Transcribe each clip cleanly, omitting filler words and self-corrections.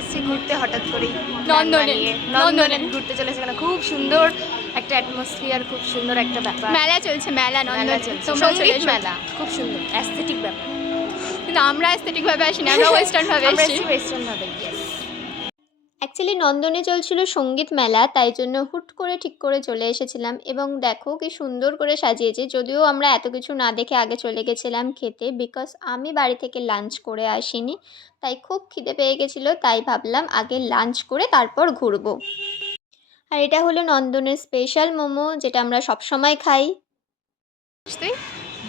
এসেছি ঘুরতে হঠাৎ করেই নন্দনে নন্দনে ঘুরতে চলে সেখানে খুব সুন্দর একটা অ্যাটমসফিয়ার, খুব সুন্দর একটা ব্যাপার। মেলা চলছে, মেলা নন্দনে চলছে, তোমরা চলে সঙ্গীত এসো। মেলা খুব সুন্দর অ্যাস্থেটিক ব্যাপার। কিন্তু আমরা অ্যাস্থেটিক ভাবে আসিনি, আমরা ওয়েস্টার্ন ভাবে আমরা এসেছি। ওয়েস্টার্ন ভাবে। অ্যাকচুয়ালি নন্দনে চলছিল সঙ্গীত মেলা, তাই জন্য হুট করে ঠিক করে চলে এসেছিলাম এবং দেখো কি সুন্দর করে সাজিয়েছে। যদিও আমরা এত কিছু না দেখে আগে চলে গেছিলাম খেতে, বিকজ আমি বাড়ি থেকে লাঞ্চ করে আসিনি, তাই খুব খিদে পেয়ে গেছিলো, তাই ভাবলাম আগে লাঞ্চ করে তারপর ঘুরবো। আর এটা হলো নন্দনের স্পেশাল মোমো, যেটা আমরা সবসময় খাই। তুই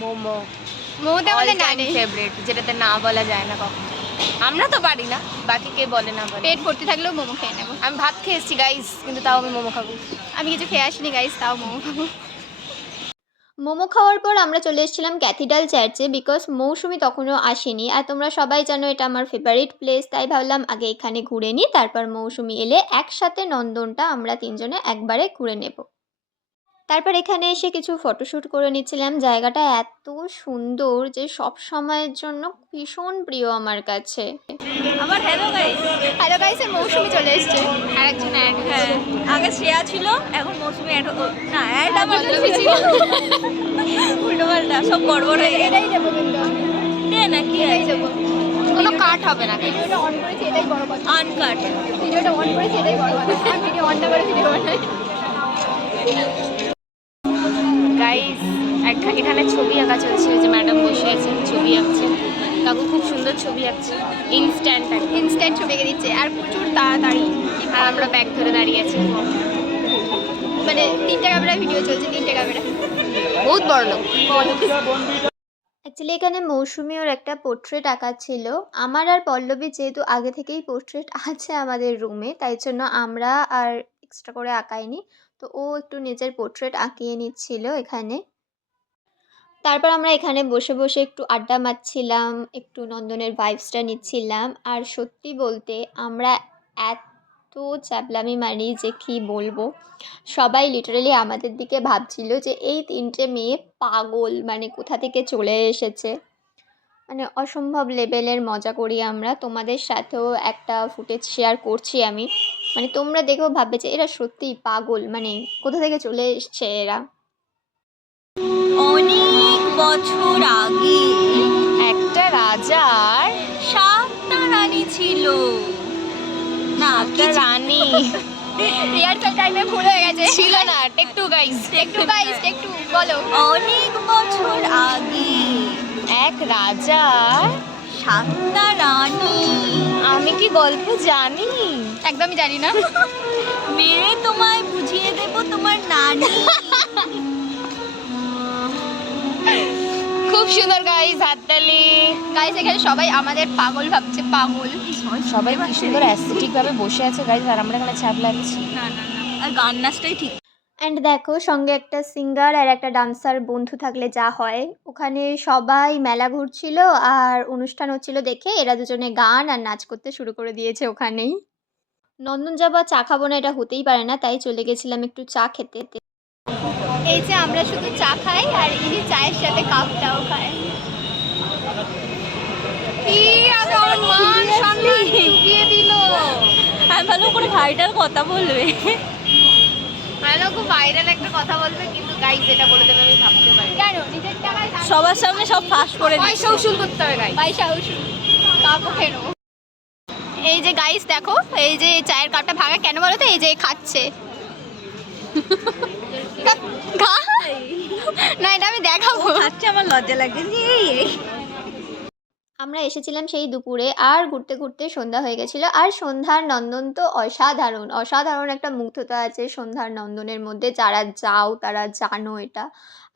মোমো মোমোতে আমাদের না নেই, ফেভারিট, যেটাতে না বলা যায় না কখনো। আমরা তো পারি না, বাকি কে বলে না বলে। পেট ভর্তি থাকলেও মোমো খেয়ে নেবো। আমি ভাত খেয়েছি গাইস, কিন্তু তাও আমি মোমো খাবো। আমি কিছু খেয়ে আসিনি গাইস, তাও মোমো খাবো। মোমো খাওয়ার পর আমরা চলে এসেছিলাম ক্যাথিড্রাল চার্চে, বিকজ মৌসুমি তখনও আসেনি। আর তোমরা সবাই জানো এটা আমার ফেভারিট প্লেস, তাই ভাবলাম আগে এখানে ঘুরে নিই, তারপর মৌসুমি এলে একসাথে নন্দনটা আমরা তিনজনে একবারে ঘুরে নেব। তারপর এখানে এসে কিছু ফটোশ্যুট করে নিচ্ছিলাম। জায়গাটা এত সুন্দর যে সব সময়ের জন্য ভীষণ প্রিয় আমার কাছে। আমার হ্যালো গাইস এর মৌসুমি চলে এসেছে। আর একজন অ্যাড হ্যাঁ, আগে শ্রেয়া ছিল, এখন মৌসুমি অ্যাড না অ্যাড আমার পল্লবী ছিল। উল্টো পাল্টা সব গড়বড় হয়ে গেছে। এটাই দেবো কিন্তু আমি, দে না কি এটাই আছে দেবো। কোনো কাট হবে না। ভিডিওটা অন করেছি এটাই বড় কথা, আনকাট। ভিডিওটা অন করেছি এটাই বড় কথা। আমি ভিডিও অন না করে ভিডিও বানাই। গাইস এখানে ছবি আঁকা চলছে, ওই যে ম্যাডাম বসে আছেন ছবি আঁকছেন। কাকু খুব সুন্দর ছবি আঁকছে, ইনস্ট্যান্ট ছবি এঁকে দিচ্ছে আর প্রচুর তাড়াতাড়ি। আর আমরা ব্যাগ ধরে দাঁড়িয়ে আছি। মানে 3টে ক্যামেরা ভিডিও চলছে, 3টে ক্যামেরা। বহুত বড় লোক। অ্যাকচুয়ালি এখানে মৌসুমি ওর একটা পোর্ট্রেট আঁকা ছিল। আমার আর পল্লবী যেহেতু আগে থেকেই পোর্ট্রেট আছে আমাদের রুমে, তাই জন্য আমরা আর এক্সট্রা করে আঁকাইনি। তো ও একটু নিজের পোর্ট্রেট আঁকিয়ে নিচ্ছিল এখানে। তারপর আমরা এখানে বসে বসে একটু আড্ডা মারছিলাম, একটু নন্দনের ভাইবসটা নিচ্ছিলাম। আর সত্যি বলতে আমরা এত চ্যাপলামি মারি যে কী বলবো। সবাই লিটারালি আমাদের দিকে ভাবছিল যে এই 3টে মেয়ে পাগল, মানে কোথা থেকে চলে এসেছে। মানে অসম্ভব লেভেলের মজা করি আমরা। তোমাদের সাথেও একটা ফুটেজ শেয়ার করছি আমি, মানে তোমরা দেখেও ভাববে যে এরা সত্যিই পাগল, মানে কোথা থেকে চলে এসছে এরা। অনেক বছর আগে একটা রাজার 7টা রানী ছিল। না একটা রানী রিহার্সাল টাইমে ভুল হয়ে গেছে। ছিল না। টেক টু গাইস, একটু গাইস একটু বলো। অনেক বছর আগে এক রাজার 7টা রানী। আমি কি গল্প জানি? একদমই জানি না। মেরে তোমায় বুঝিয়ে দেব তোমার নানি। খুব সুন্দর গাইস, হাততালি। গাইস এখানে সবাই আমাদের পাগল ভাবছে, পাগল। সবাই কি সুন্দর অ্যাস্থেটিক ভাবে বসে আছে গাইস, আর আমরা এখানে ছাপ লাগছি। না না না, আর গান নাচটাই ঠিক। অ্যান্ড দেখো সঙ্গে একটা সিঙ্গার আর একটা ডান্সার বন্ধু থাকলে যা হয়। ওখানে সবাই মেলা ঘুরছিল আর অনুষ্ঠান হচ্ছিল দেখে এরা দুজনে গান আর নাচ করতে শুরু করে দিয়েছে ওখানেই। নন্দন যাবা চা খাবো না এটা হতেই পারে না, তাই চলে গেছিলাম একটু চা খেতে। এই যে আমরা শুধু চা খাই আর ইনি চায়ের সাথে কাপটাও খায়। কি আমার মান সম্মান ডুবিয়ে দিল। আমি ভালো করে ভাইটার কথা বলবে। ভালো, খুব ভাইরাল একটা কথা বলবে, কিন্তু গাইস এটা বলে দেবে আমি ভাবতে পারি। কেন নিজের টাকায় সবার সামনে সব ফাঁস করে পয়সা উসুল করতে হবে গাইস। পয়সা উসুল কাপও খেয়ে নেবো। এই যে গাইস দেখো, এই যে চায়ের কাপটা ভাঙা কেন বলো তো, এই যে খাচ্ছে। খা। না এটা আমি দেখাবো। খাচ্ছে, আমার লজ্জা লাগছে। এই আমরা এসেছিলাম সেই দুপুরে আর ঘুরতে ঘুরতে সন্ধ্যা হয়ে গেছিলো। আর সন্ধ্যার নন্দন তো অসাধারণ, অসাধারণ একটা মুগ্ধতা আছে সন্ধ্যার নন্দনের মধ্যে। যারা যাও তারা জানো এটা।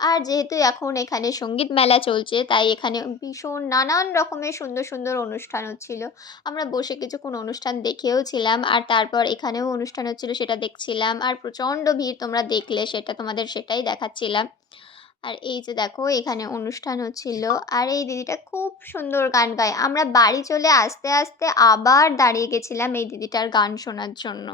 আর যেহেতু এখন এখানে সঙ্গীত মেলা চলছে, তাই এখানে ভীষণ নানান রকমের সুন্দর সুন্দর অনুষ্ঠান হচ্ছিল। আমরা বসে কিছুক্ষণ অনুষ্ঠান দেখেও ছিলাম, আর তারপর এখানেও অনুষ্ঠান হচ্ছিল সেটা দেখছিলাম। আর প্রচণ্ড ভিড়, তোমরা দেখলে সেটা, তোমাদের সেটাই দেখাচ্ছিলাম। আর এই যে দেখো এখানে অনুষ্ঠান হচ্ছিল আর এই দিদিটা খুব সুন্দর গান গায়। আমরা বাড়ি চলে আসতে আসতে আবার দাঁড়িয়ে গেছিলাম এই দিদিটার গান শোনার জন্য।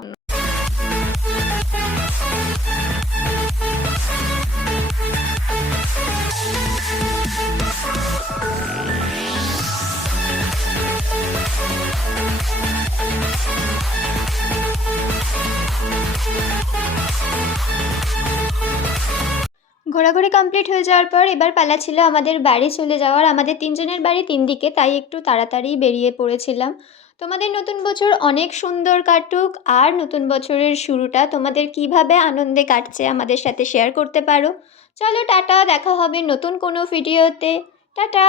ঘোরাঘুরি কমপ্লিট হয়ে যাওয়ার পর এবার পালা ছিল আমাদের বাড়ি চলে যাওয়ার। আমাদের ৩ জনের বাড়ি ৩ দিকে, তাই একটু তাড়াতাড়ি বেরিয়ে পড়েছিলাম। তোমাদের নতুন বছর অনেক সুন্দর কাটুক, আর নতুন বছরের শুরুটা তোমাদের কিভাবে আনন্দে কাটছে আমাদের সাথে শেয়ার করতে পারো। চলো টাটা, দেখা হবে নতুন কোনো ভিডিওতে। টাটা।